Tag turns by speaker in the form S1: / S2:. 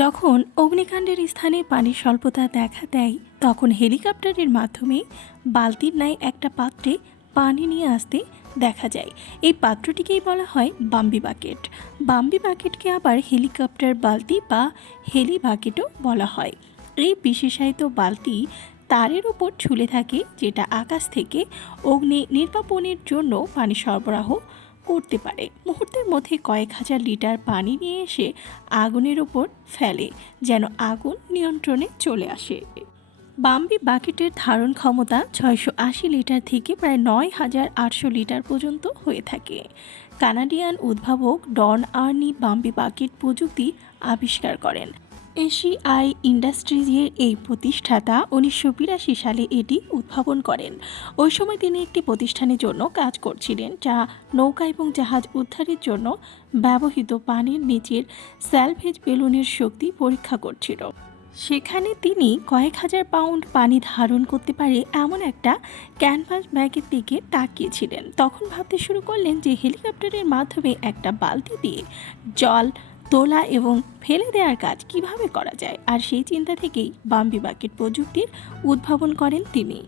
S1: যখন অগ্নিকাণ্ডের স্থানে পানির স্বল্পতা দেখা দেয়, তখন হেলিকপ্টারের মাধ্যমে বালতির ন্যায় একটা পাত্রে পানি নিয়ে আসতে দেখা যায়। এই পাত্রটিকেই বলা হয় বাম্বি বাকেট। বাম্বি বাকেটকে আবার হেলিকপ্টার বালতি বা হেলি বাকেটও বলা হয়। এই বিশেষায়িত বালতি তারের উপর ঝুলে থাকে, যেটা আকাশ থেকে অগ্নি নির্বাপনের জন্য পানি সরবরাহ করতে পারে। মুহূর্তের মধ্যে কয়েক হাজার লিটার পানি নিয়ে এসে আগুনের ওপর ফেলে, যেন আগুন নিয়ন্ত্রণে চলে আসে। বাম্বি বাকেটের ধারণ ক্ষমতা ছয়শো আশি লিটার থেকে প্রায় নয় হাজার আটশো লিটার পর্যন্ত হয়ে থাকে। কানাডিয়ান উদ্ভাবক ডন আর্নি বাম্বি বাকেট প্রযুক্তি আবিষ্কার করেন। এশিআই ইন্ডাস্ট্রিজের এই প্রতিষ্ঠাতা উনিশশো বিরাশি সালে এটি উদ্ভাবন করেন। ওই সময় তিনি একটি প্রতিষ্ঠানের জন্য কাজ করছিলেন, যা নৌকা এবং জাহাজ উদ্ধারের জন্য ব্যবহৃত পানির নিচের স্যালভেজ বেলুনের শক্তি পরীক্ষা করছিল। সেখানে তিনি কয়েক হাজার পাউন্ড পানি ধারণ করতে পারে এমন একটা ক্যানভাস ব্যাগের দিকে তাকিয়েছিলেন। তখন ভাবতে শুরু করলেন যে হেলিকপ্টারের মাধ্যমে একটা বালতি দিয়ে জল তোলা এবং ফেলে দেওয়ার কাজ কীভাবে করা যায়? আর সেই চিন্তা থেকেই বাম্বি বাকেট প্রযুক্তির উদ্ভাবন করেন তিনি।